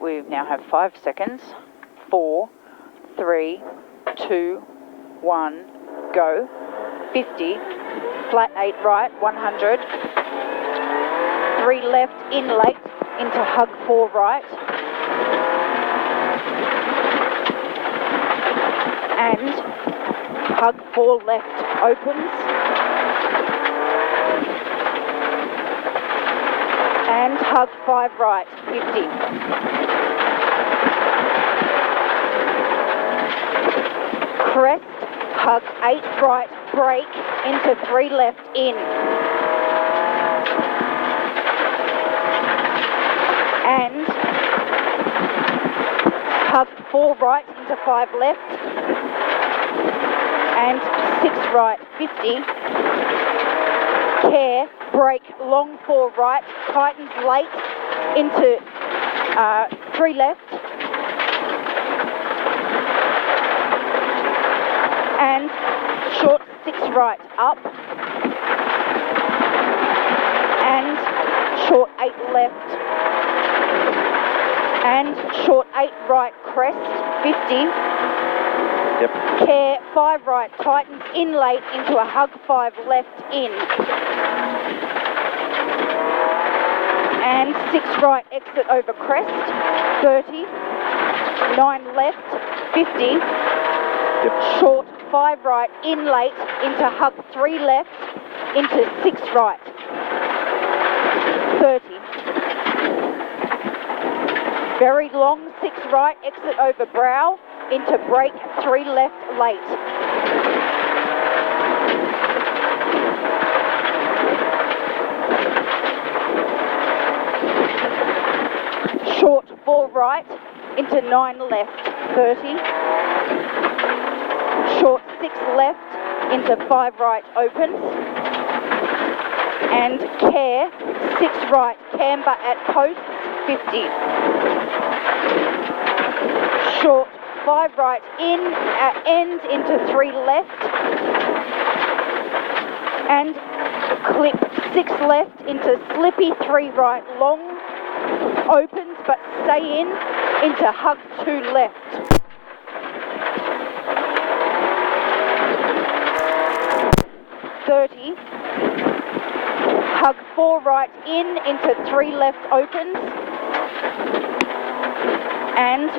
We now have 5 seconds. 4, 3, 2, 1, go. 50, flat 8 right, 100. 3 left, in late, into hug 4 right. And hug 4 left opens. And hug 5 right, 50. Crest, hug 8 right, brake, into 3 left, in. And hug 4 right, into 5 left. And 6 right, 50. Care, brake, long 4 right, tightens late, into 3 left. And short 6 right, up. And short 8 left. And short 8 right, crest, 50. Yep. Care, 5 right, tightens in late into a hug 5 left, in. And 6 right, exit over crest, 30. 9 left, 50. Yep. Short 5 right, in late, into hug 3 left, into 6 right, 30. Very long 6 right, exit over brow, into brake 3 left, late. Short 4 right, into 9 left, 30. Short 6 left, into 5 right, opens. And care, 6 right, camber at posts, 50. Short 5 right, in, at end, into 3 left. And clip 6 left, into slippy 3 right, long, opens but stay in, into hug 2 left. Hug 4 right, in, into 3 left, opens. And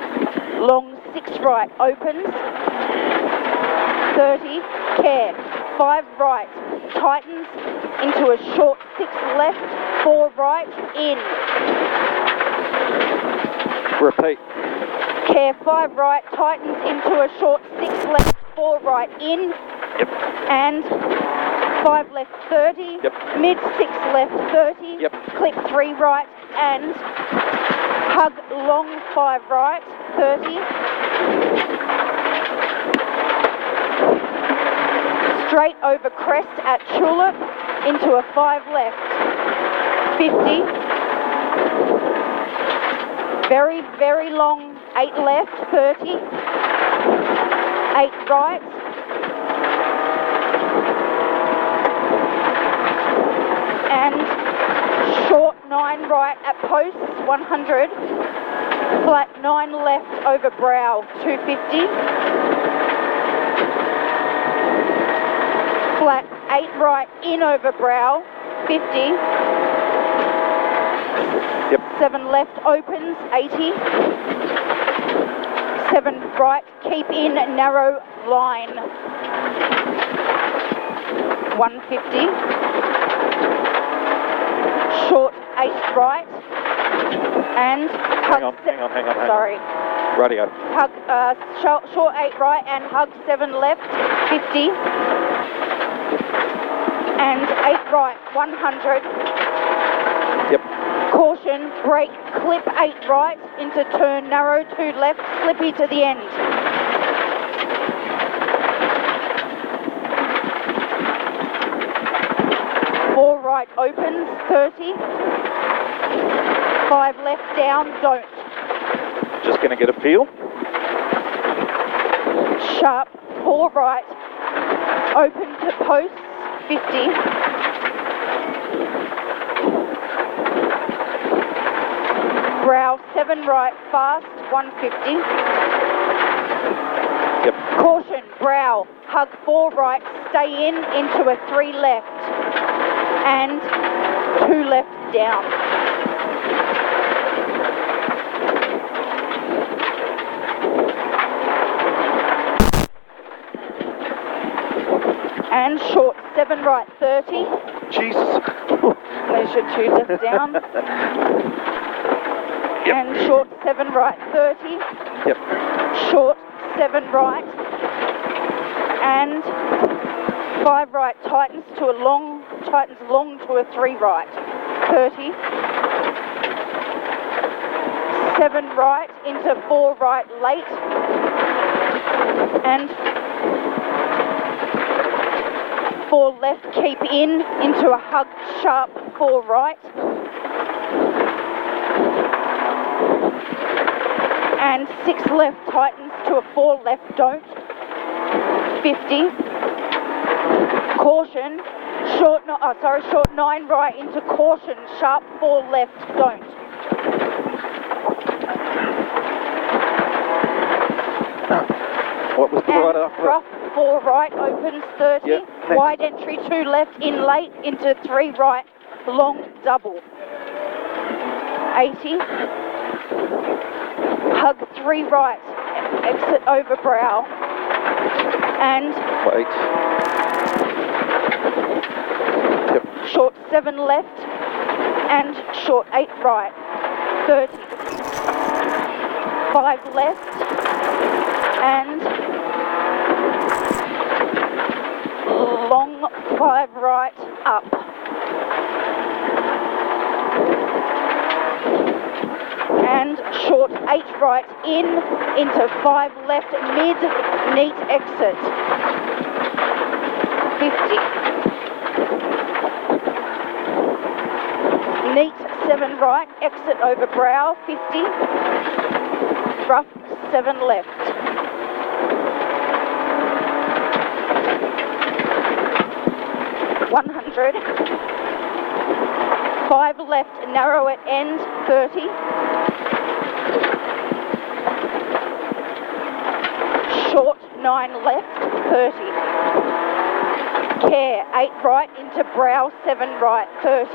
long 6 right, opens. 30, care, 5 right, tightens into a short 6 left, 4 right, in. Repeat. Care, 5 right, tightens into a short 6 left, 4 right, in. Yep. And 5 left, 30. Yep. Mid 6 left, 30. Yep. Click 3 right, and hug long 5 right, 30. Straight over crest at Tulip, into a 5 left, 50. Very, very long 8 left, 30. 8 right. And short 9 right at posts, 100. Flat 9 left over brow, 250. Flat 8 right in over brow, 50. Yep. 7 left opens, 80. 7 right, keep in narrow line, 150. Short 8 right, and hug. Hang on. Sorry. Radio. Hug, short 8 right and hug 7 left, 50. And 8 right, 100. Yep. Caution, brake, clip 8 right into turn narrow 2 left, slippy to the end. Four right opens, 30. 5 left down, don't. Just going to get a feel. Sharp, 4 right, open to posts, 50. Brow 7 right, fast, 150. Yep. Caution, brow, hug 4 right, stay into a 3 left, and 2 left down. And short 7 right, 30. Jesus. Measure 2 left down. Yep. And short 7 right, 30. Yep. Short 7 right. And 5 right, tightens long to a 3 right, 30. 7 right into 4 right, late. And 4 left, keep into a hug sharp 4 right. And 6 left, tightens to a 4 left, don't. 50. Caution, short 9 right into caution, sharp 4 left, don't. What was the right after? Rough 4 right, opens 30. Yep, Wide entry 2 left, in late into 3 right, long double. 80. Hug 3 right, exit over brow. And Wait. Yep. short 7 left and short 8 right, 30. 5 left and long 5 right up. And short 8 right into 5 left mid, neat exit. 50. Neat 7 right, exit over brow, 50. Rough 7 left. $100. 5 left, narrow at end, 30. Short 9 left, 30. Care, 8 right into brow, 7 right, 30.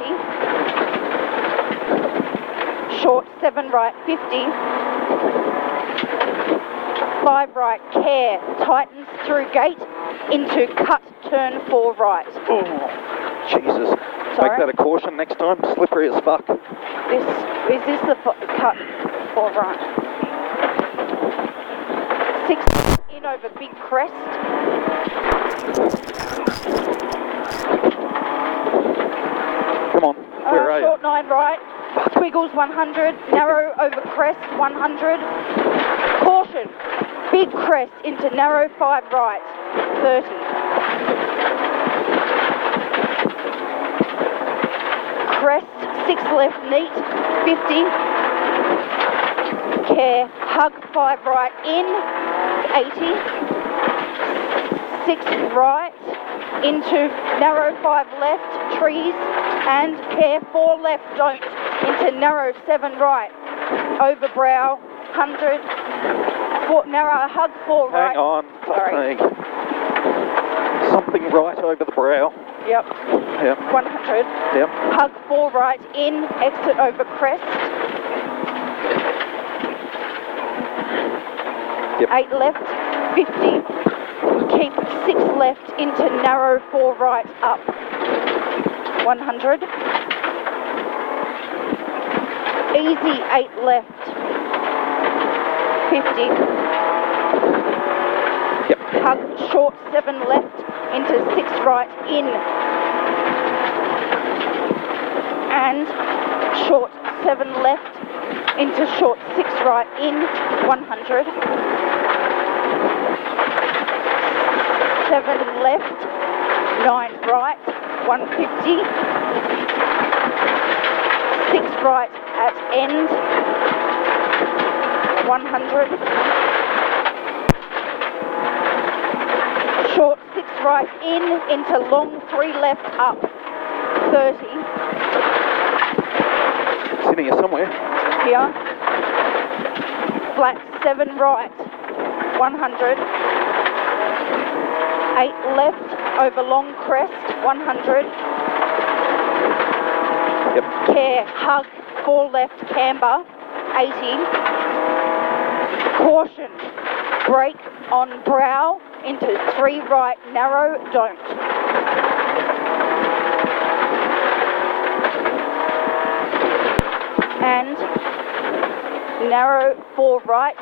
Short 7 right, 50. 5 right, care, tightens through gate into cut, turn 4 right. Oh, Jesus. Sorry? Make that a caution next time. Slippery as fuck. Is this the cut 4 right? 6 in over big crest. Come on. Where are you? Short 9 right. Squiggles 100. Narrow over crest 100. Caution. Big crest into narrow 5 right. 30. Crest 6 left neat. 50. Care. Hug 5 right in. 80. 6 right into narrow 5 left. Trees. And care 4 left, don't, into narrow 7 right, over brow, 100, narrow, hug 4 right. Hang on. Sorry. Something right over the brow. Yep. Yep. 100. Yep. Hug 4 right, in, exit over crest. Yep. 8 left, 50. Keep 6 left into narrow 4 right, up. 100. Easy 8 left. 50. Yep. Hug short 7 left into 6 right in. And short 7 left into short 6 right in. 100. 7 left. 9 right. 150. 6 right at end. 100. Short 6 right into long 3 left up. 30. It's in here somewhere. here. Flat 7 right, 100. 8 left over long crest, 100. Yep. Care, hug, 4 left, camber, 80. Caution, brake on brow into 3 right, narrow, don't. And narrow 4 right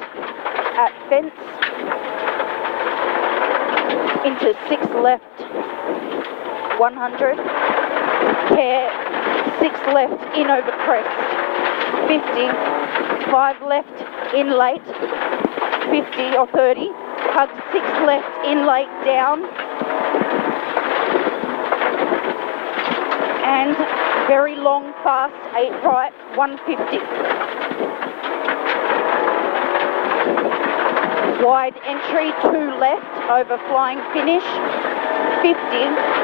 at fence into 6 left, 100. Care, 6 left in over crest, 50. 5 left in late, 50 or 30. Hug 6 left in late down. And very long fast 8 right, 150. Wide entry 2 left over flying finish, 50.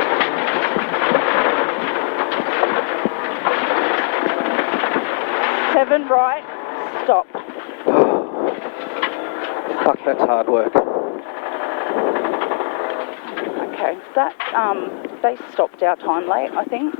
7 right, stop. Fuck, that's hard work. Okay, that they stopped our time late, I think.